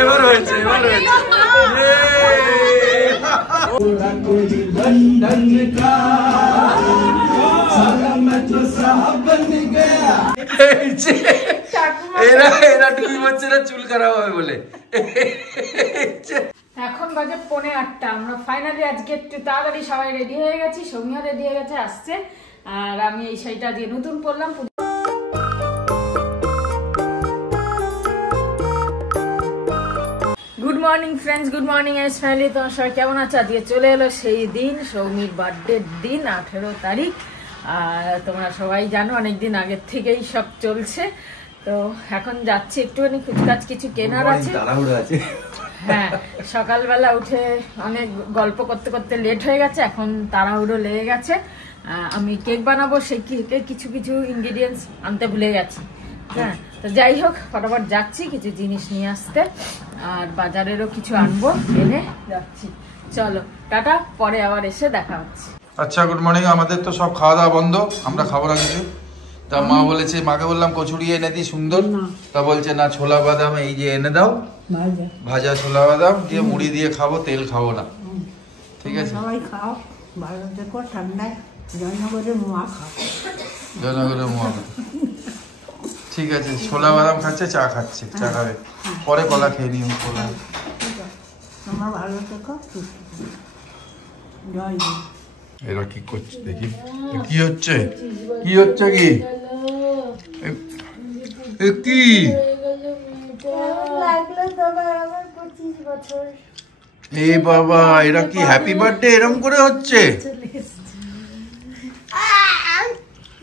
এবার হয়েছে এরা টুকি বাচ্চারা চুল খারাপ হবে বলে। এখন বাজে 8:45। আমরা ফাইনালি আজকে একটু তাড়াতাড়ি সবাই রেডি হয়ে গেছি। সৌমিয়া রেডি হয়ে গেছে, আসছে। আর আমি এই শাড়িটা দিয়ে নতুন পরলাম। Good morning friends, good morning S family. তোমার সবাই কেমন আছে? আজকে চলে এলো সেই দিন, সৌমির বার্থডের দিন, 18 তারিখ। আর তোমরা সবাই জানো অনেকদিন আগের থেকেই সব চলছে। তো এখন যাচ্ছি, একটুখানি কুচকাচ কিছু কেনার আছে। হ্যাঁ, সকালবেলা উঠে অনেক গল্প করতে করতে লেট হয়ে গেছে, এখন তাড়াহুড়ো লেগে গেছে। আমি কেক বানাবো, সেই কেকের কিছু কিছু ইনগ্রিডিয়েন্টস আনতে ভুলে গেছি। হ্যাঁ, তো যাই হোক, ফটাফট যাচ্ছি কিছু জিনিস নিয়ে আসতে, আর বাজারেরও কিছু আনবো, এনে যাচ্ছি। চলো টাটা, পরে আবার এসে দেখা হচ্ছে। আচ্ছা, গুড মর্নিং। আমাদের তো সব খাওয়া দাওয়া বন্ধ, আমরা খাবো না কিছু। তা মা বলেছে, মাকে বললাম কচুরি এনে দিই সুন্দর, তা বলছে না, ছোলা বাদাম এই যে এনে দাও, ভাজা ছোলা বাদাম দিয়ে মুড়ি দিয়ে খাবো, তেল খাবো না। ঠিক আছে, সবাই খাও, ভালো থেকো, ঠান্ডায় জয়নগরের মোয়া খাও। জয়নগরের মোয়া। ঠিক আছে, ছোলা বাদাম খাচ্ছে, চা খাচ্ছে, চা খাবে, পরে কলা খেয়ে নিও। কলা তোমার ভালো থেকো, জয়। এরা কি করছে দেখি, কি হচ্ছে কি হচ্ছে কি কি এ বাবা, এরা কি হ্যাপি বার্থডে এরম করে হচ্ছে?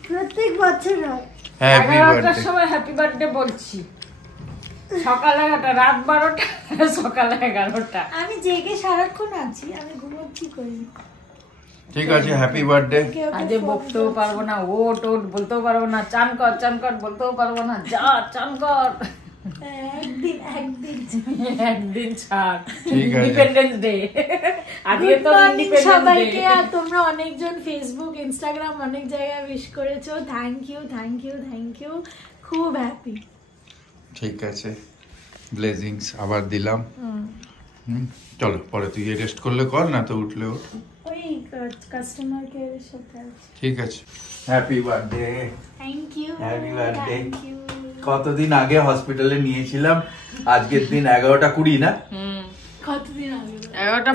প্রত্যেক বছর হয়। হ্যাপি বার্থডে সময় হ্যাপি বার্থডে বলছি, সকালে 11টা, রাত 12টা, সকালে 11টা। আমি জেগে সারাক্ষণ আছি, আমি ঘুমোচ্ছি করি। ঠিক আছে, হ্যাপি বার্থডে। আজ বকতেও পারবো না, ওট ওট বলতেও পারবো না, চান কর বলতেও পারবো না, যা চান কর। একদিন ছাড়, ইন্ডিপেন্ডেন্স ডে আজকে তো। সবাইকে আর তোমরা অনেকজন ফেসবুক, ইনস্টাগ্রাম অনেক জায়গায় উইশ করেছো, থ্যাংক ইউ, খুব হ্যাপি। ঠিক আছে, ব্লেসিংস আবার দিলাম। চলো, পরে তুই রেস্ট করলে কর, না তো উঠলে ওঠ। ওই কাস্টমার কেয়ারের সাথে। ঠিক আছে, happy birthday. Thank you, happy birthday. কতদিন আগে হসপিটালে নিয়েছিলাম, আজকের দিন 11:20 না? কতদিন আগে?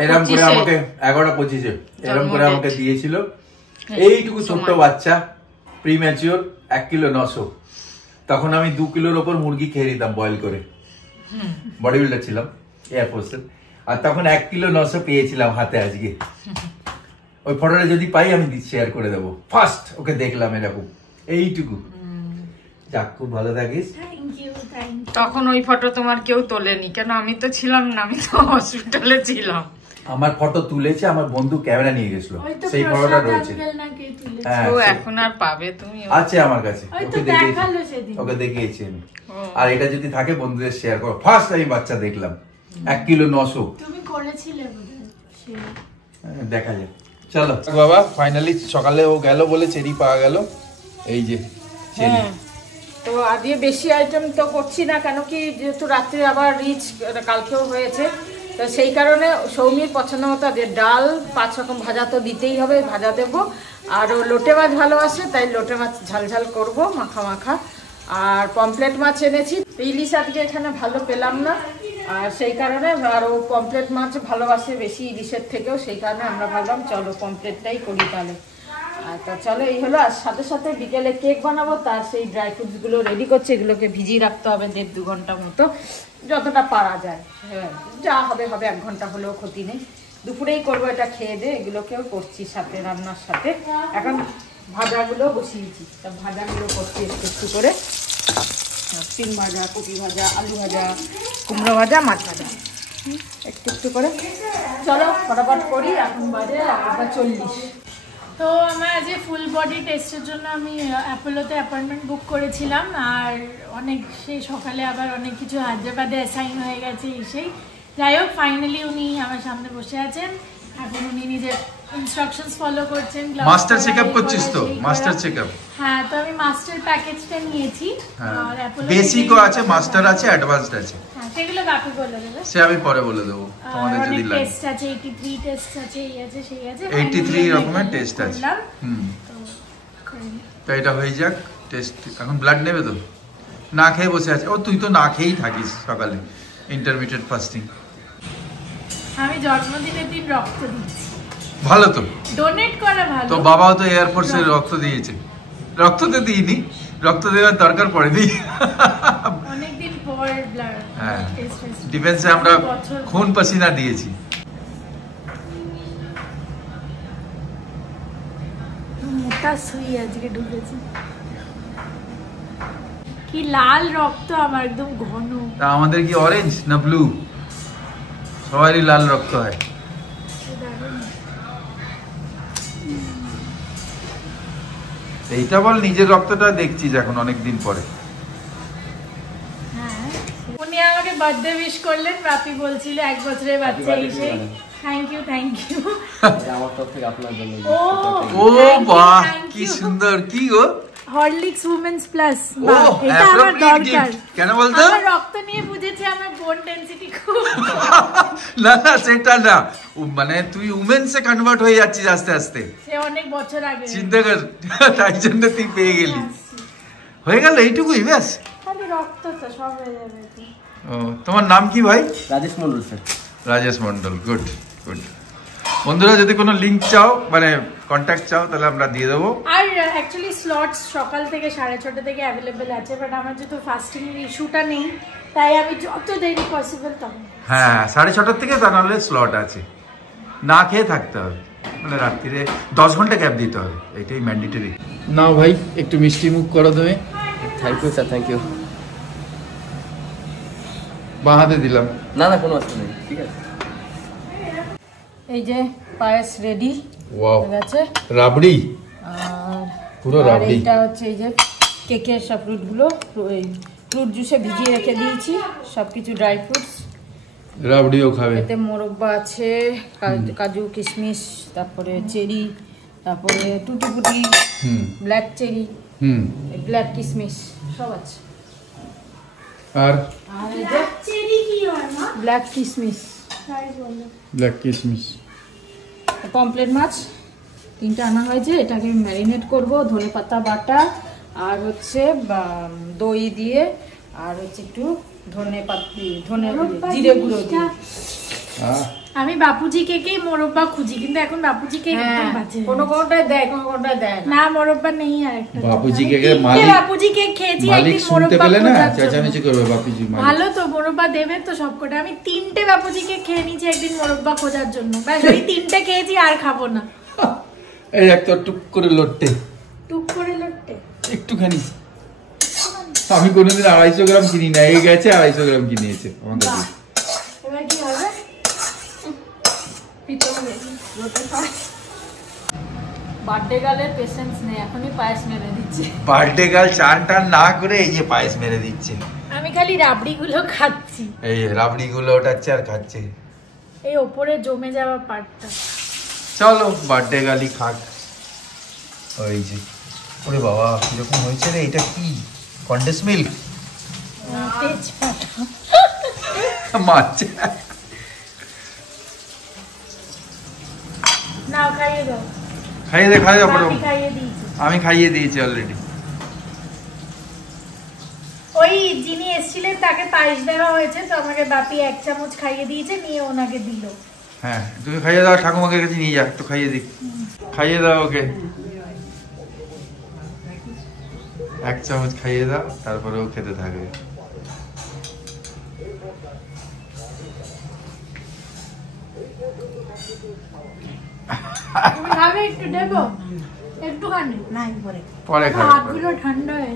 এরকম করে আমাকে 11:25 এরকম করে আমাকে দিয়েছিল। এইটুকু ছোট্ট বাচ্চা, প্রিম্যাচিওর, 1 কিলো 900। তখন আমি 2 কিলোর ওপর মুরগি খেয়ে নিতাম বয়েল করে, বডি বিল্ডার ছিলাম এয়ারফোর্সের। আর তখন 1 কিলো 900 পেয়েছিলাম হাতে। আজকে ওই ফটোটা যদি পাই আমি শেয়ার করে দেবো। ফার্স্ট ওকে দেখলাম এরকম, এইটুকু। যাক, খুব ভালো থাকিস। তখন ওই ফটো তোমার কেউ তোলেনি কেন? আমি তো ছিলাম না, আমি তো হসপিটালে ছিলাম। আমার ফটো তুলেছে আমার বন্ধু, ক্যামেরা নিয়ে গেছিল, সেই ফটোটা রয়েছে। এখন আর পাবে তুমি? আছে আমার কাছে, ওকে দেখিয়েছি আমি। আর এটা যদি থাকে বন্ধুদের শেয়ার করো। ফার্স্ট আমি বাচ্চা দেখলাম, 1 কিলো 900। তুমি করেছিলে বোধহয়, দেখা যায়। চলো বাবা, ফাইনালি সকালে ও গেল বলে চেরি পাওয়া গেল। এই যে চেরি। তো আজকে বেশি আইটেম তো করছি না, কেন কি যেহেতু রাত্রে আবার রিচ কালকেও হয়েছে, তো সেই কারণে সৌমির পছন্দ মতো ডাল 5 রকম ভাজা তো দিতেই হবে, ভাজা দেবো। আর ও লোটে মাছ ভালোবাসে, তাই লোটে মাছ ঝাল করব, মাখা। আর পমফ্লেট মাছ এনেছি, ইলিশ আজকে এখানে ভালো পেলাম না, আর সেই কারণে। আর ও পমফ্লেট মাছ ভালোবাসে বেশি ইলিশের থেকেও, সেই কারণে আমরা ভাবলাম চলো পমফ্লেটটাই করি তাহলে। আচ্ছা চলো, এই হলো। আর সাথে বিকেলে কেক বানাবো, তার সেই ড্রাই ফ্রুটস গুলো রেডি করছে। এগুলোকে ভিজিয়ে রাখতে হবে 1.5-2 ঘন্টা মতো, যতটা পারা যায়। হ্যাঁ, যা হবে 1 ঘন্টা হলেও ক্ষতি নেই। দুপুরেই করবো এটা, খেয়ে দিয়ে এগুলোকেও করছি সাথে, রান্নার সাথে। এখন ভাজাগুলো বসিয়েছি, তা ভাজাগুলো করছি একটু করে। সিম ভাজা, কপি ভাজা, আলু ভাজা, কুমড়ো ভাজা, মাছ ভাজা, একটু করে। চলো ফটাফট করি। এখন বাজে 11:40। তো আমার আজকে ফুল বডি টেস্টের জন্য আমি অ্যাপোলোতে অ্যাপয়েন্টমেন্ট বুক করেছিলাম। আর সেই সকালে আবার অনেক কিছু হায়দ্রাবাদে অ্যাসাইন হয়ে গেছে, সেই যাই হোক ফাইনালি উনি আমার সামনে বসে আছেন। এখন উনি নিজের ইনস্ট্রাকশনস ফলো করছেন। মাস্টার চেকআপ করছিস তো? মাস্টার চেকআপ, হ্যাঁ, তো আমি মাস্টার প্যাকেজটা নিয়েছি। আর অ্যাপোলো বেসিকও আছে, মাস্টার আছে, অ্যাডভান্সড আছে। হ্যাঁ, সেগুলো বাপি বলে দেবে, সে আমি পরে বলে দেবো তোমাদের যদি লাগে। টেস্ট আছে 83 টেস্ট আছে, এই আছে সেই আছে, 83 রকমের টেস্ট আছে। তো এটা হয়ে যাক টেস্ট। এখন ব্লাড নেবে তো? না খেয়ে বসে আছে ও? তুই তো না খেয়েই থাকিস সকালে, ইন্টারমিডিয়েট ফাস্টিং। আমি জন্মদিনের দিন রক্ত দিচ্ছি। ভালো তো, ডোনেট করা ভালো। তো বাবাও তো এয়ারফোর্সে রক্ত দিয়েছে। রক্ত তো দিইনি, রক্ত দেওয়ার দরকার পড়েনি। অনেকদিন পর ব্লাড টেস্ট। ডিফেন্সে আমরা খুন পসিনা দিয়েছি। মোটা সুই আজকে ঢুকেছে। কি লাল রক্ত আমার, একদম ঘন। তা আমাদের কি অরেঞ্জ না ব্লু? সবারই লাল রক্ত হয়। এইটা বল, নিজের রক্তটা দেখছিস এখন অনেকদিন পরে। উনি আমাকে বার্থডে উইশ করলেন, বাপি বলছিল 1 বছরের বাচ্চা এসে। থ্যাংক ইউ আমার তরফ থেকে আপনার জন্য। ও বাহ, কি সুন্দর। কি গো? Horlicks women's plus. ও, এটা আমার দরকার। কেন বলতো? আমার রক্ত নিয়ে বুঝেছে আমার বোন ডেনসিটি খুব। না না, সেটা না, মানে তুই উমেন্সে কনভার্ট হয়ে যাচ্ছিস আস্তে আস্তে। সে অনেক বছর আগে চিন্তা কর, তাই জন্য তুই পেয়ে গেলি। হয়ে গেল এইটুকুই ব্যাস? খালি রক্ত তো, সব হয়ে যাবে। ও, তোমার নাম কি ভাই? Rajesh Mondal sir. Rajesh Mondal, good good. বন্ধুরা যদি কোনো লিংক চাও, মানে কন্ট্যাক্ট চাও, তাহলে আমরা দিয়ে দেবো। আর অ্যাকচুয়ালি স্লটস সকাল থেকে 6:30 থেকে অ্যাভেলেবেল আছে, বাট আমার যেহেতু ফাস্টিং ইস্যুটা নেই, তাই আমি যত দেরি পসিবল তখন। হ্যাঁ, 6:30 থেকে, তা নাহলে স্লট আছে। না খেয়ে থাকতে হবে, মানে রাত্রিরে 10 ঘন্টা গ্যাপ দিতে হবে, এটাই ম্যান্ডেটরি। না ভাই, একটু মিষ্টি মুখ করো তুমি। Thank you sir, thank you. বাঁ হাতে দিলাম। না না, কোনো অসুবিধা নেই, ঠিক আছে। এই যে পায়েস রেডি ওয়াও, হয়ে গেছে। রাবড়ি, আর পুরো আর রাবড়ি। এইটা হচ্ছে এই যে কেকের সব ফ্রুটগুলো, ফ্রুট জুসে ভিজিয়ে রেখে দিয়েছি, সব কিছু ড্রাই ফ্রুটস। রাবড়িও খাবে। এতে মোরব্বা আছে, কাজু কিশমিশ, তারপরে চেরি, তারপরে টুটিপুটি, ব্ল্যাক চেরি, ব্ল্যাক কিশমিশ সব আছে। আর চেরি কি হয় মা? ব্ল্যাক কিশমিশ, ব্ল্যাক কিশমিশ। পমপ্লেট মাছ 3টা আনা হয়েছে, এটাকে ম্যারিনেট করব ধনেপাতা বাটা আর হচ্ছে দই দিয়ে, আর হচ্ছে একটু ধনে জিরে গুঁড়ো দিয়ে। আমি বাপুজি কেকেই মোরব্বা খুঁজি, কিন্তু এখন বাপুজি কেক একদম বাজে। কোনোটায় দেয়, কোনোটায় দেয় না, মোরব্বা নেই। আর একটা বাপুজি কেকের মালিক, বাপুজি কেক খেয়েছি, মালিক একদিন শুনতে মোরব্বা পেলে না খোঁজার জন্য। চেঁচামেচি করবে বাপুজি মালিক। ভালো তো, মোরব্বা দেবে তো সবকটা। আমি 3টে বাপুজি কেক খেয়ে নিয়েছি একদিন মোরব্বা খোঁজার জন্য, ব্যাস ওই 3টে খেয়েছি, আর খাবো না। এই একটা টুক করে লড়তে, টুক করে লড়তে একটুখানি। আমি কোনোদিন 250 গ্রাম কিনি না, এই গেছে 250 গ্রাম কিনেছে আমাদের। এবার কি হবে? বার্থডে গালের পেশেন্স নেই, এখনই পায়েস মেরে দিচ্ছে। বার্থডে গার্ল চান টান না করে এই যে পায়েস মেরে দিচ্ছে। আমি খালি রাবড়ি গুলো খাচ্ছি, এই রাবড়ি গুলো ওঠাচ্ছে আর খাচ্ছে। এই ওপরে জমে যাওয়া পার্টটা। চলো বার্থডে গার্লই খাক। ওই যে, ওরে বাবা কিরকম হয়েছে রে, এটা কি কন্ডেন্স মিল্ক? তেজপাতা মাছ। নাও, খাইয়ে দাও। খাইয়ে দে, খাইয়ে দাও। বাপি খাইয়ে দিয়েছে। আমি খাইয়ে দিয়েছি অলরেডি। ওই যিনি এসেছিলেন তাকে পায়েস দেওয়া হয়েছে, তো আমাকে বাপি 1 চামচ খাইয়ে দিয়েছে, নিয়ে ওনাকে দিল। হ্যাঁ, তুমি খাইয়ে দাও, ঠাকুমাকে কাছে নিয়ে যা, একটু খাইয়ে দি। খাইয়ে দাও ওকে, 1 চামচ খাইয়ে দাও, তারপরে ও খেতে থাকবে। তুমি খাবে? একটু দেবো, একটুখানি। নাই পরে পরে খাবে। হাতগুলো ঠান্ডা হয়ে।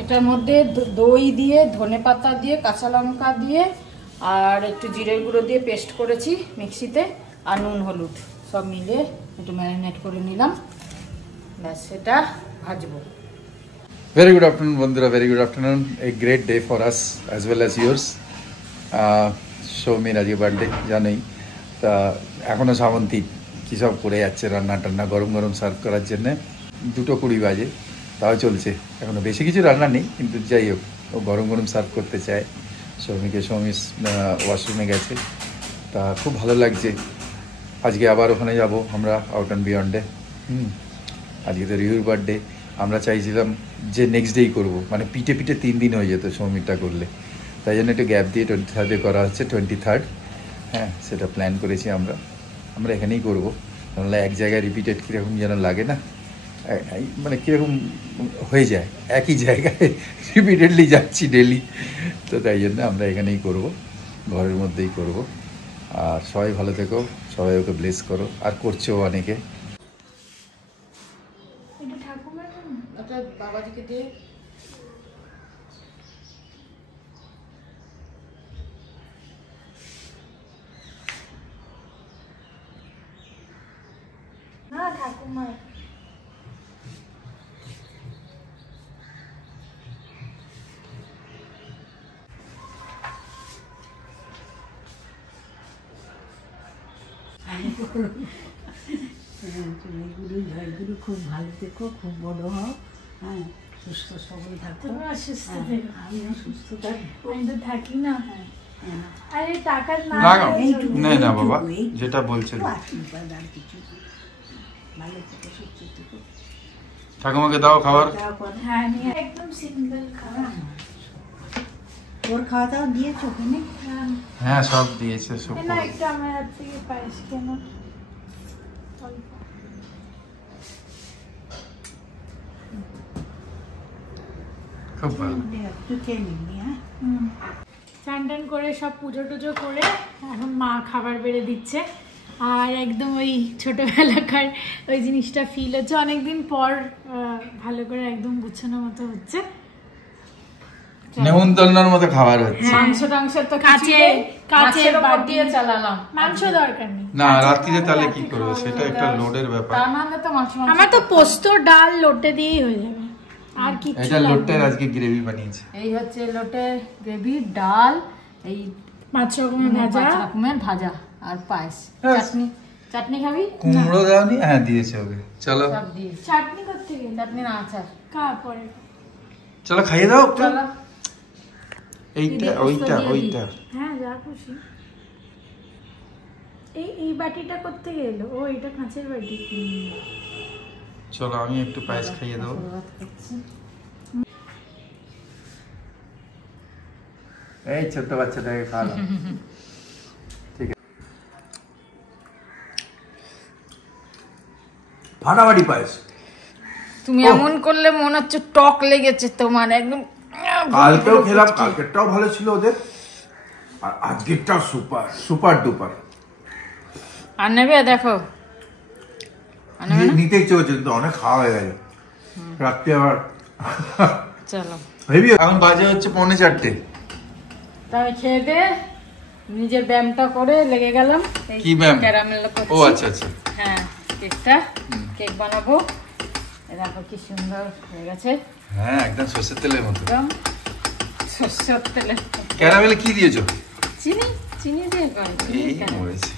এটার মধ্যে দই দিয়ে, ধনেপাতা দিয়ে, কাঁচা লঙ্কা দিয়ে আর একটু জিরের গুঁড়ো দিয়ে পেস্ট করেছি মিক্সিতে, আর নুন হলুদ সব মিলে একটু ম্যারিনেট করে নিলাম, ব্যাস এটা ভাজবো। Very good afternoon বন্ধুরা, very good afternoon. A great day for us as well as yours. Soumir আজকে বার্থডে জানোই, তো তা এখনো শ্রাবন্তী কী সব করে যাচ্ছে, রান্না টান্না গরম গরম সার্ভ করার জন্যে। 2:20 বাজে, তাও চলছে। এখনো বেশি কিছু রান্না নেই, কিন্তু যাই হোক ও গরম গরম সার্ভ করতে চায়। সৌমিক ওয়াশরুমে গেছে, তা খুব ভালো লাগছে। আজকে আবার ওখানে যাব আমরা, আউট অ্যান্ড বিয়ন্ডে। আজকে তো রিহুর বার্থডে। আমরা চাইছিলাম যে নেক্সট ডেই করবো, মানে পিঠে 3 দিন হয়ে যেত সৌমিকটা করলে, তাই জন্য একটু গ্যাপ দিয়ে 23rd করা হচ্ছে, 23rd। হ্যাঁ, সেটা প্ল্যান করেছি আমরা এখানেই করবো। তাহলে এক জায়গায় রিপিটেড কীরকম যেন লাগে না, মানে কীরকম হয়ে যায়, একই জায়গায় রিপিটেডলি যাচ্ছি ডেলি। তো তাই জন্য আমরা এখানেই করব, ঘরের মধ্যেই করব। আর সবাই ভালো থেকো, সবাই ওকে ব্লেস করো, আর করছেও অনেকে। বাবাজিকে দিয়ে ঠাকুমা জয়গুরু জয়গুরু, খুব ভালো থেকো, খুব বড় হও, হ্যাঁ, সুস্থ সবল থাকো। আমিও সুস্থ থাকি, আমি তো থাকি না। আরে টাকার না না বাবা, যেটা বলছেন আশীর্বাদ, আর কিছু ভালো থেকো, সুস্থ থেকো। ঠাকুমাকে দাও খাবার। হ্যাঁ, একদম সিম্পল খাবার। ওর খাওয়া দাওয়া দিয়েছো ওখানে? হ্যাঁ, সব দিয়েছে। না, একটু আমার হাত থেকে পায়েস কেন খুব ভালো। চান টান করে সব পুজো টুজো করে এখন মা খাবার বেড়ে দিচ্ছে। আর একদম ওই ছোটবেলাকার ওই জিনিসটা ফিল হচ্ছে, অনেকদিন পর ভালো করে একদম গুছানো মতো হচ্ছে। নেমন্তন্নর মতো খাবার হচ্ছে। মাংস টাংস তো কাচের বাটিয়ে চালালাম। মাংস দরকার নেই না, রাত্রিরে তাহলে কি করবে, সেটা একটা লোডের ব্যাপার। তার মানে তো মাছ আমার তো পোস্ত ডাল লোটে দিয়েই হয়ে যাবে, আর কিছু এটা লোটের আজকে গ্রেভি বানিয়েছে। এই হচ্ছে লোটে গ্রেভি, ডাল, এই 5 রকমের ভাজা আর পায়েস, চাটনি খাবি? কুমড়ো দাওনি? হ্যাঁ, দিয়েছে ওকে। চলো সব দিয়েছি। চাটনি করতে গেলে চাটনি না আচার পরে চলো খাইয়ে দাও। চলো, এইটা ওইটা হ্যাঁ, যা খুশি। এই বাটিটা করতে গেল, ও এটা কাঁচের বাটি। চলো আমি একটু পায়েস খাইয়ে দেবো। এই ছোট্ট বাচ্চাটাকে খাওয়ালাম। ঠিক আছে, ফাটাফাটি পায়েস। তুমি এমন করলে মনে হচ্ছে টক লেগেছে তোমার একদম। কালকেও খেলাম, কালকেরটাও ভালো ছিল ওদের, আর আজকেরটাও সুপার ডুপার। আর নেবে? দেখো নিতে ইচ্ছে করছে, কিন্তু অনেক খাওয়া হয়ে গেছে রাত্রে আবার। চলো, এখন বাজে হচ্ছে 3:45। তাই খেয়ে দে, নিজের ব্যায়ামটা করে লেগে গেলাম। কি ব্যায়াম? ক্যারামেল করছি। ও আচ্ছা আচ্ছা। হ্যাঁ, কেক বানাবো। দেখো কি সুন্দর হয়ে গেছে। হ্যাঁ, একদম সরষের তেলের মতো। একদম সরষের তেলে। ক্যারামেলে কি দিয়েছো? চিনি দিয়ে মরেছে।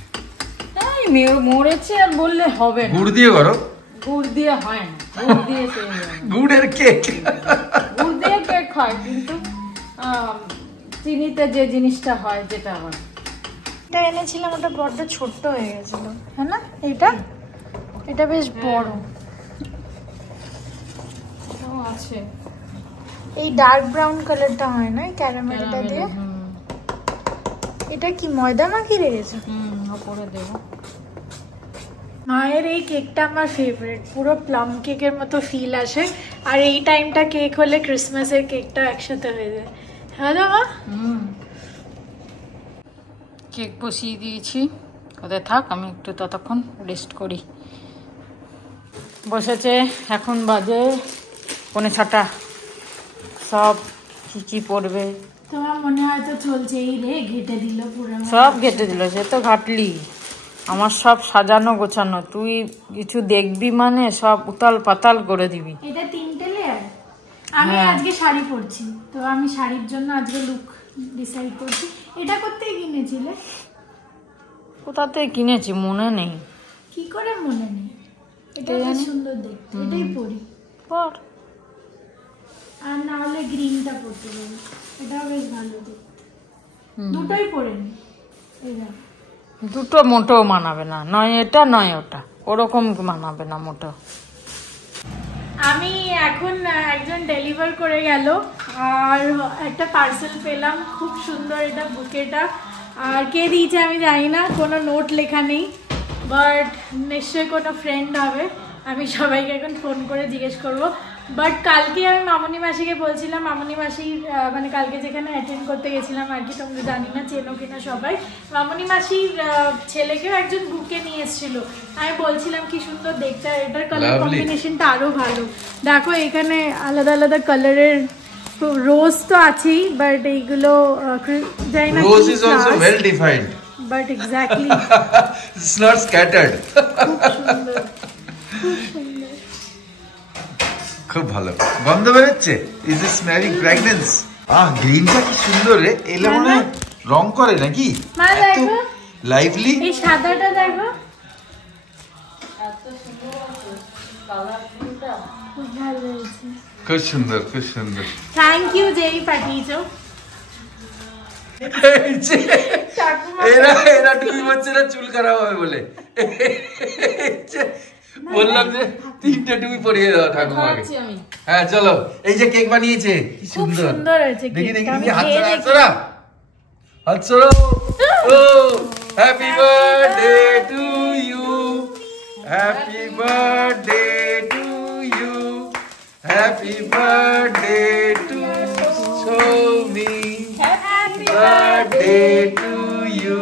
মরেছে আর বললে হবে না। গুড় দিয়ে করো। গুড় দিয়ে হয় না, গুড় দিয়ে গুড়ের কেক। গুড় দিয়ে কেক হয়, কিন্তু চিনিতে যে জিনিসটা হয়, যেটা হয়। এটা এনেছিলাম, ওটা বড্ড ছোট্ট হয়ে গেছিল, হ্যাঁ না? এটা বেশ বড় আছে। এই ডার্ক ব্রাউন কালারটা হয় না ক্যারামেলটা দিয়ে? এটা কি ময়দা মাখিয়ে রেখেছো? উপরে দেবো। মায়ের এই কেকটা আমার ফেভারিট, পুরো প্লাম কেকের মতো ফিল আসে। আর এই টাইমটা কেক হলে ক্রিসমাসের কেকটা একসাথে হয়ে যায়। হ্যাঁ মা, কেক বসিয়ে দিয়েছি, ওদের থাক, আমি একটু ততক্ষণ রেস্ট করি। বসেছে, এখন বাজে 6:45। সব কি পড়বে তোমার মনে হয় তো চলছে, এই রে ঘেটে দিল পুরো, সব ঘেটে দিল। সে তো ঘাটলি, আমার সব সাজানো গোছানো, তুই কিছু দেখবি মানে সব উতাল পাতাল করে দিবি। এটা 3টে লেয়ার। আমি আজকে শাড়ি পরছি, তো আমি শাড়ির জন্য আজকে লুক ডিসাইড করছি। এটা করতেই কিনেছিলে? কোথাতে কিনেছি মনে নেই। কি করে মনে নেই? এটা কি সুন্দর দেখতে, এটাই পরি। পর আর না হলে গ্রিনটা পরতে পারি, এটাও বেশ ভালো দেখতে। দুটোই পরে নি। এই দেখ, দুটো মোটেও মানাবে না, নয় এটা নয় ওটা, ওরকম মানাবে না মোটেও। আমি এখন একজন ডেলিভার করে গেল আর একটা পার্সেল পেলাম, খুব সুন্দর এটা বুকেটা। আর কে দিয়েছে আমি জানি না, কোনো নোট লেখা নেই, বাট নিশ্চয়ই কোনো ফ্রেন্ড হবে। আমি সবাইকে এখন ফোন করে জিজ্ঞেস করব। বাট কালকে আমি মামনি মাসিকে বলছিলাম, মামনি মাসির মানে কালকে যেখানে অ্যাটেন্ড করতে গেছিলাম আর কি, তোমরা জানি না চেনো কিনা সবাই, মামনি মাসির ছেলেকেও একজন বুকে নিয়ে এসেছিল। আমি বলছিলাম কি সুন্দর দেখতে, এটার কালার কম্বিনেশনটা আরো ভালো। দেখো এখানে আলাদা আলাদা কালারের রোজ তো আছেই, বাট এইগুলো জানি না, rose is also well defined, but exactly it's not scattered. খুব সুন্দর, খুব সুন্দর। খুব ভালো গন্ধ বেরোচ্ছে। Is it smelling fragrance? গ্রিনটা কি সুন্দর রে, এলে মনে হয় রং করে নাকি, মা দেখো লাইভলি। এই সাদাটা দেখো, খুব ভালো হয়েছে। খুব সুন্দর, খুব সুন্দর। থ্যাংক ইউ যেই পাঠিয়েছো। এরা এরা টুপি হচ্ছে না, চুল খারাপ হবে বলে বললাম যে 3টে টুপি পরিয়ে দাও ঠাকুমাকে। হ্যাঁ চলো, এই যে কেক বানিয়েছে, কি খুব সুন্দর, সুন্দর হয়েছে দেখি কেকটা, দেখি আমি হাত খেয়ে ছড়া, হাত দেখি। ছড়া, হাত ছড়া। ও happy birthday to you, happy birthday to you, happy birthday to Soumi, happy birthday to you.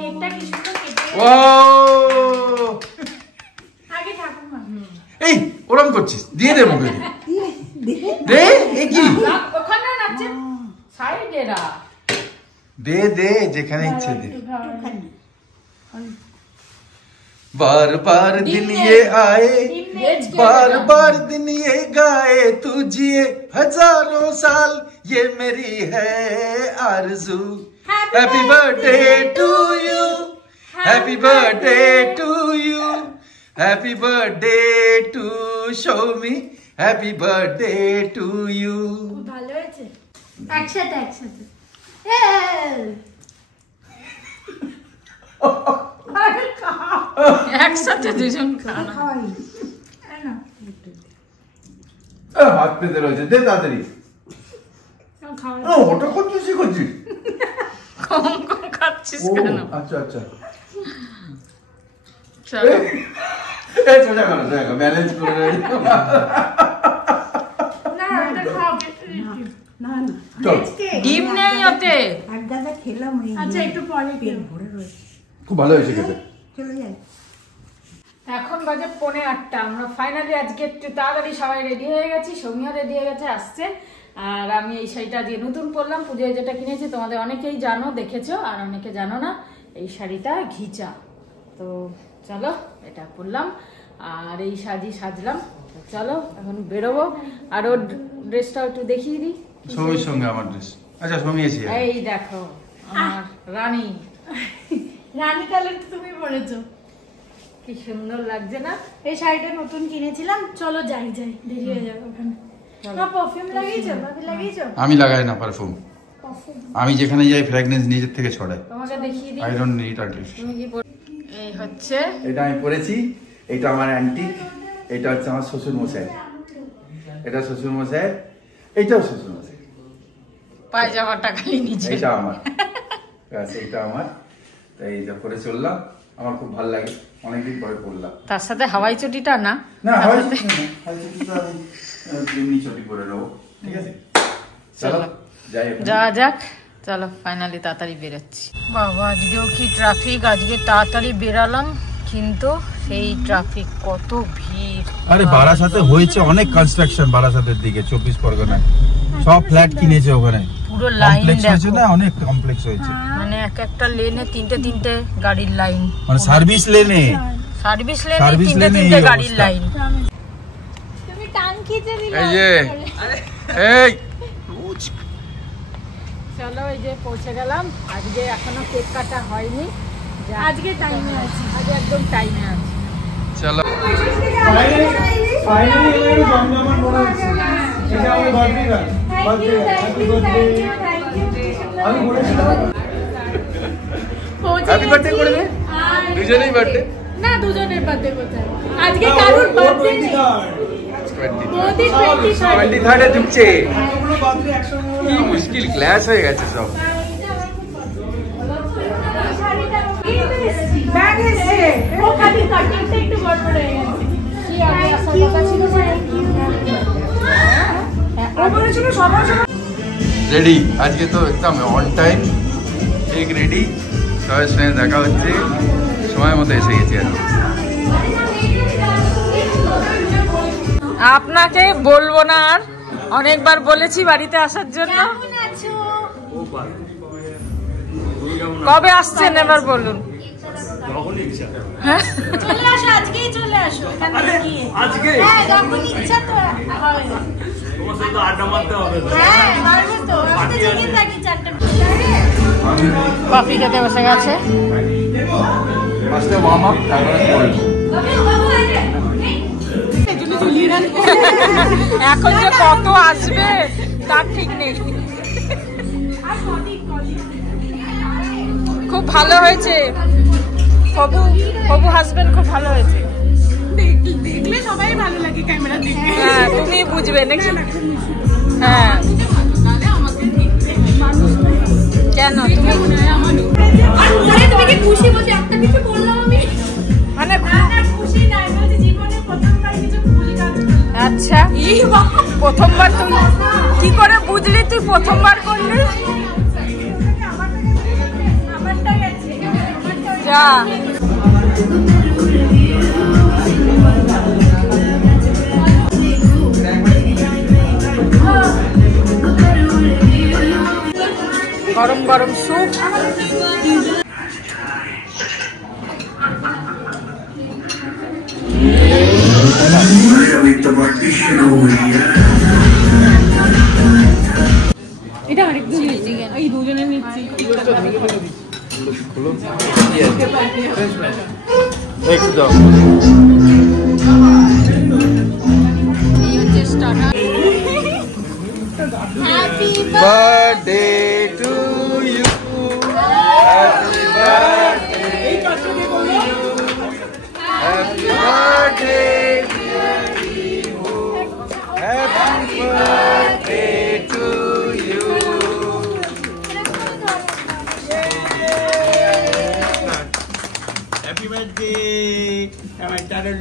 কেকটা কি সুন্দর কেটে। ওয়াও, আগে ঠাকুমা। এই ওরম করছিস, দিয়ে দে মুখে, দে। এ কি ওখানে নাচছে সাইডে রা, দে দে, যেখানে ইচ্ছে দে। बार बार दिन ये आए, बार बार दिन ये गाए, तू जिए हजारों साल, ये मेरी है आरज़ू। Happy birthday to you, happy birthday to you, happy birthday to Soumi, happy birthday to you. খুব ভালো হয়েছে। একসাথে একসাথে। একসাথে দুজন খানা। হাত পেতে রয়েছে, দে তাড়াতাড়ি। ওটা করছিস, করছিস কম কম খাচ্ছিস ও, কেন? আচ্ছা আচ্ছা, চলো এই সোজা করো, সোজা করো, ব্যালেন্স করে রয়েছে। না এটা খাও, না না চল, ডিম নেই ওতে। এক গাদা খেলাম, এই আচ্ছা একটু পরে পেট খেও। ভরে রয়েছে, খুব ভালো হয়েছে খেতে। চলে যায়। এখন বাজে 8:45, আমরা ফাইনালি আজকে একটু তাড়াতাড়ি সবাই রেডি হয়ে গেছি, সৌমিয়া রেডি হয়ে গেছে, আসছে। আর আমি এই শাড়িটা দিয়ে নতুন পরলাম, পুজোয় যেটা কিনেছি তোমাদের অনেকেই জানো, দেখেছো, আর অনেকে জানো না। এই শাড়িটা ঘিচা, তো চলো এটা পরলাম আর এই সাজলাম। তো চলো এখন বেরোবো। আর ওর ড্রেসটাও একটু দেখিয়ে দিই। সৌমির সঙ্গে আমার ড্রেস, আচ্ছা সৌমি এসে যাবে। এই দেখো আমার রানী, রানী কালার তো তুমি পরেছো, কি সুন্দর লাগছে না? এই শাড়িটা নতুন কিনেছিলাম। চলো যাই যাই, দেরি হয়ে যাবে ওখানে। না পারফিউম লাগিয়েছো? ভাবি লাগিয়েছো? আমি লাগাই না পারফিউম, পারফিউম আমি যেখানে যাই ফ্র্যাগনেন্স নিজের থেকে ছড়াই। তোমাকে দেখিয়ে দিই। I don't need artist. তুমি কি এই হচ্ছে, এটা আমি পরেছি, এটা আমার অ্যান্টিক, এটা হচ্ছে আমার শ্বশুর মশাই, এটা শ্বশুর মশাই, এইটাও শ্বশুর মশাই, পায়জামাটা খালি নিচে। এইটা আমার, এইটা আমার। তাই এইটা পরে চললাম, আমার খুব ভালো লাগে, অনেকদিন পরে পরলাম। তার সাথে হাওয়াই চটিটা না, না হাওয়াই চটি না, হাওয়াই চটিটা আমি এমনি চটি পরে নেবো, ঠিক আছে? চলো যাই এখন। যা যাক, চলো ফাইনালি তাড়াতাড়ি বেরোচ্ছি। বাবা আজকেও কি ট্রাফিক, আজকে তাড়াতাড়ি বেরালাম কিন্তু সেই ট্রাফিক, কত ভিড়। আরে বারাসাতে হয়েছে অনেক কনস্ট্রাকশন, বারাসাতের দিকে 24 পরগনায় সব ফ্ল্যাট কিনেছে ওখানে, পুরো লাইন কমপ্লেক্স হয়েছে দেখো, না, অনেক কমপ্লেক্স হয়েছে, মানে এক একটা লেনে তিনটে গাড়ির লাইন, মানে সার্ভিস লেনে, সার্ভিস লেনে সার্ভিস লেনে এই তিনটে গাড়ির অবস্থা। লাইন। তুমি টান খিচে দিলে। এই যে এই চলো এই যে পৌঁছে গেলাম। আজকে এখনো কেক কাটা হয়নি, আজকে টাইমে আছি, আজ একদম টাইমে আছে। চলো ফাইনালি এবারে জমজমাট মনে হচ্ছে। এটা আমার বার্থডে গান, বার্থডে হ্যাপি বার্থডে। আমি বলেছিলাম হ্যাপি বার্থডে করে দে, দুজনেই বার্থডে না, দুজনের বার্থডে কোথায় আজকে, কারোর বার্থডে নেই। 23rd ঢুকছে, কতগুলো বার্থডে একসঙ্গে হলো। কি মুশকিল, ক্ল্যাশ হয়ে গেছে সব। ও খালি কাটিংটা একটু গড়বড় হয়ে গেছে। কি আগে আসার কথা ছিল না, ও বলেছিল সবার সবার রেডি, আজকে তো একদম অন টাইম, ঠিক রেডি, সবার সঙ্গে দেখা হচ্ছে, সময় মতো এসে গেছি আর কি। আপনাকে বলবো না আর, অনেকবার বলেছি বাড়িতে আসার জন্য। কবে আসছেন এবার বলুন। হ্যাঁ চলে আসো, আজকেই চলে আসো। আজকে হ্যাঁ, যখন ইচ্ছা তো হয়। তোমার সাথে আড্ডা মারতে হবে তো। হ্যাঁ, মারবো তো। আমি তো জেগে থাকি 4টা। কফি খেতে বসে গেছে। ফার্স্টে ওয়ার্ম আপ, তারপরে কোল্ড। এখন যে কত আসবে তার ঠিক নেই। খুব ভালো হয়েছে, হবু হাজবেন্ড খুব ভালো হয়েছে। দেখলে সবাই ভালো লাগে ক্যামেরা দেখে। হ্যাঁ, তুমি বুঝবে নাকি? হ্যাঁ, কেন তুমি তুমি কি খুশি বলছি? একটা কিছু বললাম আমি, মানে খুশি নাই বলছি, জীবনে প্রথমবার কিছু ভুল কাজ করলাম। আচ্ছা, প্রথমবার তুমি কি করে বুঝলি তুই প্রথমবার করলি? আমারটাই আছে, যা গরম গরম স্যুপ। এটা আরেকদিন এই দুজনে নিচ্ছি। একদম birthday to you, happy birthday to you, happy birthday happy birthday to you. Happy birthday আমার টারল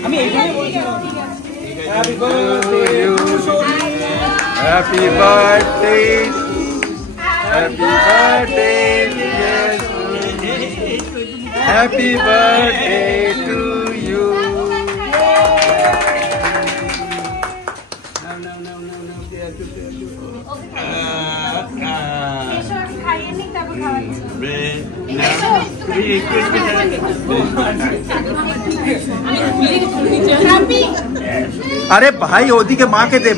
আমি এইখানে বলছিলাম। Happy birthday Happy birthday, happy birthday, yes. Happy birthday to you. अरे भाई ओदी के माँ के दे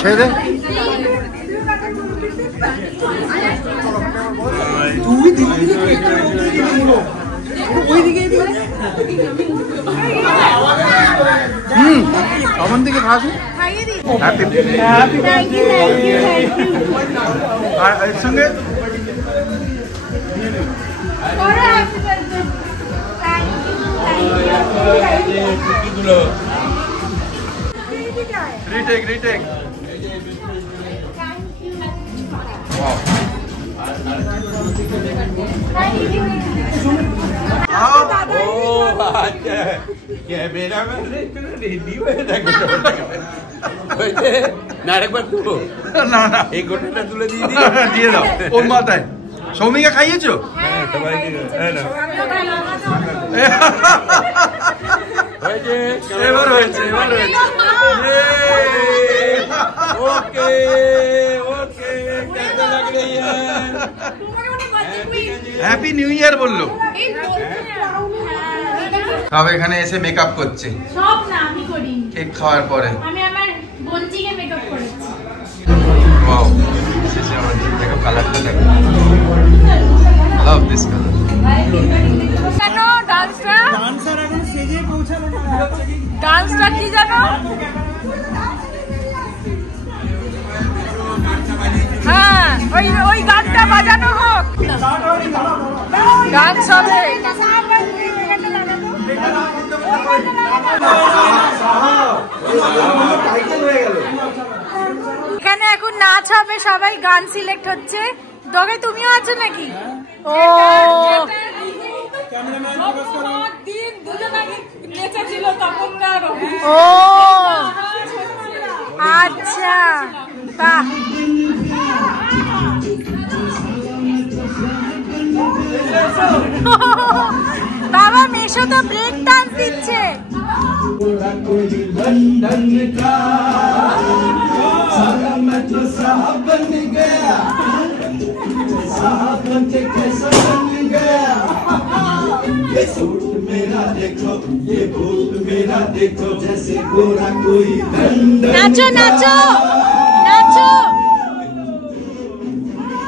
ছেড়ে দে। আমার দিকে খাসি আর এর সঙ্গে রিটেক না এই গোটাটা তুলে দিয়ে দাও ওর মাথায়। সৌমিকে খাইয়েছো? এবার হয়েছে ওকে कैसा लग रही है? হ্যাপি নিউ ইয়ার বললো। সব এখানে এসে মেকআপ করছে সব না আমি করি, কেক খাওয়ার পরে। আমি আমার বঞ্চিকে মেকআপ করেছি। Wow, this is our makeup color. Love this color. কেন ডান্সটা? ডান্সার এখন সেজে পৌঁছালো না। ডান্সটা কি জানো? হ্যাঁ, ওই গানটা বাজানো হোক, ডান্স হবে। এখানে এখন নাচ হবে, সবাই গান সিলেক্ট হচ্ছে। দগে তুমিও আছো নাকি? ও ও আচ্ছা, বাহ। বাবা মেশো তো ব্রেক ডান্স দিচ্ছে। নাচো নাচো নাচো,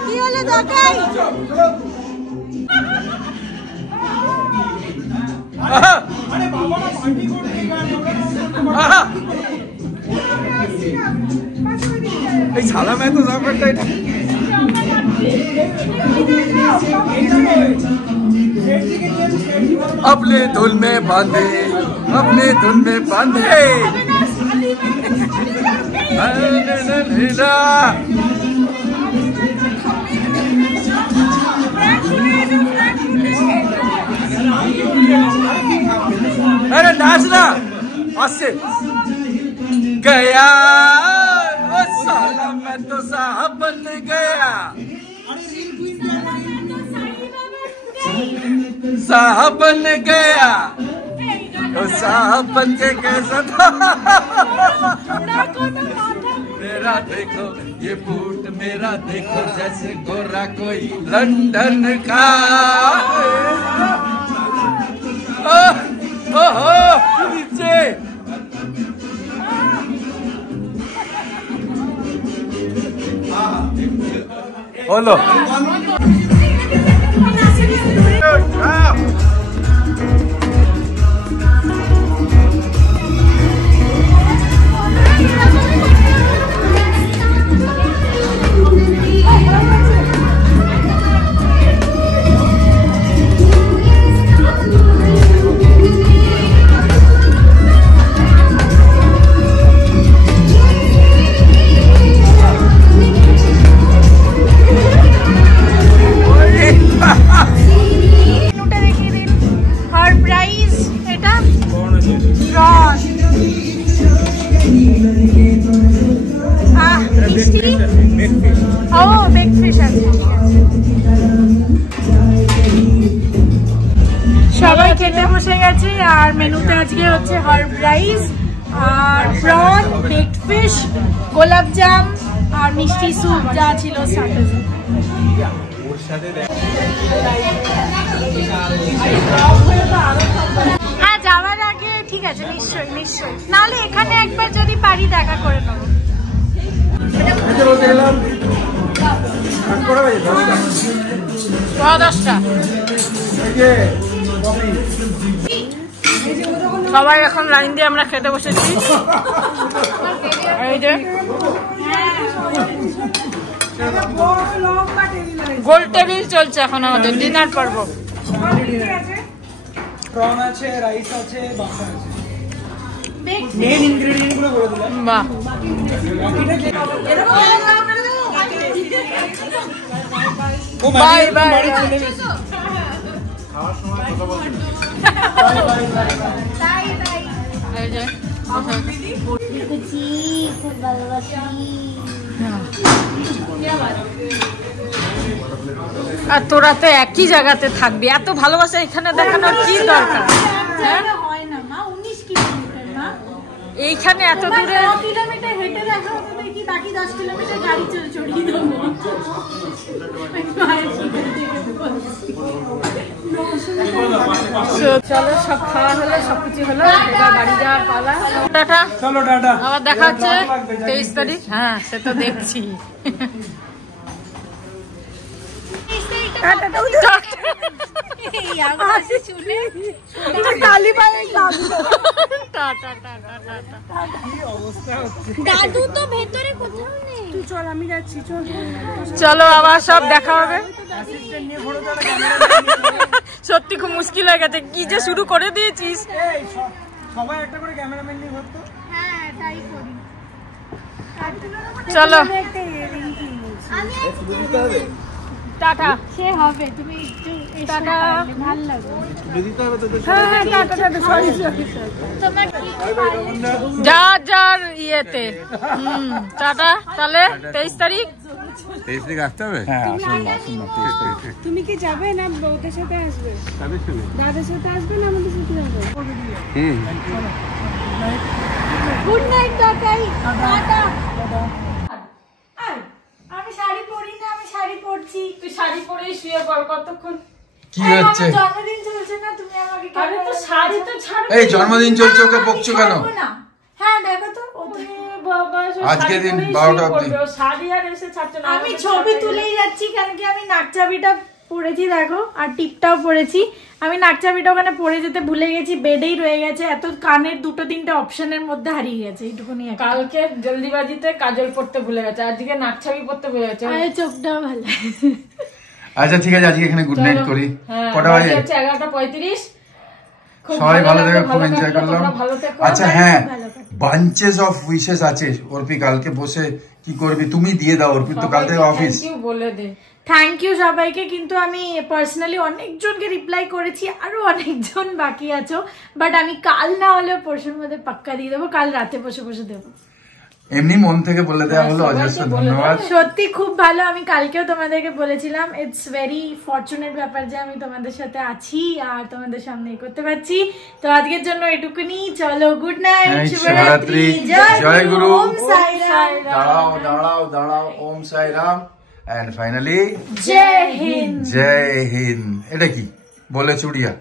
কি হলো দরকার? এই সালা मैं तो জামাটা এটা अपने धुन में बांधे, अपने धुन में बांधे। अरे नाचना आसे गया ओ साला मैं तो साहब बन गया, साहब बन गया, ओ साहब बन के कैसा था। मेरा देखो ये बूट, मेरा देखो जैसे गोरा कोई लंदन का। ओहो नीचे बोलो। সবাই খেতে বসে গেছে আর মেনুতে আজকে হচ্ছে হার্ব রাইস আর প্রন, বেকড ফিশ, গোলাপ জাম আর মিষ্টি স্যুপ যা ছিল স্টার্টারে। হ্যাঁ যাওয়ার আগে ঠিক আছে, নিশ্চয়ই নিশ্চয়ই, নাহলে এখানে একবার যদি পারি দেখা করে নেবো। সবাই এখন লাইন দিয়ে আমরা খেতে বসেছি। এই যে গোল টেবিল চলছে এখন আমাদের ডিনার পর্ব। প্রন আছে, রাইস আছে, বাসা আছে, মেন ইনগ্রেডিয়েন্ট গুলো বলে দিলাম। বাহ, বাই বাই। খাওয়ার সময় কথা বলছি আর তোরা তো একই জায়গাতে থাকবি, এত ভালোবাসা এখানে দেখানোর কি দরকার? এইখানে এত দূরে কিলোমিটার হেঁটে দেখা হতো দেখি, বাকি 10 কিলোমিটার গাড়ি চড়িয়ে দেবো। চলো সব খাওয়া হলো, সবকিছু হলো, এবার বাড়ি যাওয়ার পালা। টাটা। চলো টাটা, আবার দেখা হচ্ছে 23 তারিখ। হ্যাঁ সে তো দেখছি। দাদু তো ভেতরে কোথাও নেই। তুই চল, আমি যাচ্ছি, চল। চলো আবার সব দেখা হবে। সত্যি খুব মুশকিল হয়ে গেছে, কি যে শুরু করে দিয়েছিস। সবাই একটা করে ক্যামেরাম্যান নিয়ে ধরতো। হ্যাঁ তাই করি। চলো হবে টাটা। সে হবে, তুমি একটু টাটা। ভালো লাগবে। হ্যাঁ টাটা টাটা, সরি সরি। তোমার যার ইয়েতে। টাটা। তাহলে 23 তারিখ। 23 তারিখ আসতে হবে। হ্যাঁ আসুন আসুন না, তুমি কি যাবে না ওদের সাথে আসবে? দাদার সাথে আসবে না আমাদের সাথে যাবে? গুড নাইট কাকাই। টাটা। আমি শাড়ি পরি না, আমি শাড়ি পরছি। তুই শাড়ি পরেই শুয়ে পড় কতক্ষণ। কি হচ্ছে? আমার জন্মদিন চলছে না, তুমি আমাকে আরে তো শাড়ি তো ছাড়। এই জন্মদিন চলছে, ওকে বকছো কেন? হ্যাঁ দেখো তো, আজকে দিন 12টা অবধি শাড়ি আর এসে ছাড়ছে না। আমি ছবি তুলেই যাচ্ছি, কেন কি আমি নাকচাবিটা পরেছি দেখো, আর টিপটাও পরেছি। আমি নাকচাবিটা ওখানে পরে যেতে ভুলে গেছি, বেডেই রয়ে গেছে। এত কানের 2-3টে অপশনের মধ্যে হারিয়ে গেছে, এইটুকুনি। কালকে জলদিবাজিতে কাজল পড়তে ভুলে গেছে, আজকে নাকছাবি পড়তে ভুলে গেছে। আরে চোখটাও ভালো। আচ্ছা ঠিক আছে, আজকে এখানে গুড নাইট করি। কটা বাজে? 11:35। সবাই ভালো থেকো, খুব এনজয় করলাম। আচ্ছা হ্যাঁ, বাঞ্চেস অফ উইশেস আছে অর্পি, কালকে বসে কি করবি তুমি দিয়ে দাও। অর্পি তো কাল থেকে অফিস। বলে দে থ্যাংক ইউ সবাইকে, কিন্তু আমি পার্সোনালি অনেকজনকে রিপ্লাই করেছি, আরো অনেকজন বাকি আছো, বাট আমি কাল না হলেও পরশুর মধ্যে পাক্কা দিয়ে দেবো, কাল রাতে বসে বসে দেবো। এমনি মন থেকে বলে দেওয়া হলো, অজস্র ধন্যবাদ। সত্যি খুব ভালো। আমি কালকেও তোমাদেরকে বলেছিলাম, ইটস ভেরি ফরচুনেট ব্যাপার যে আমি তোমাদের সাথে আছি আর তোমাদের সামনে করতে পারছি। তো আজকের জন্য এটুকুনি। চলো গুড নাইট, শুভরাত্রি, জয় গুরু, ওম সাই রাম। দাঁড়াও দাঁড়াও দাঁড়াও, ওম সাই রাম। এন্ড ফাইনালি জয় হিন্দ। জয় হিন্দ। এটা কি বলে চুড়িয়া?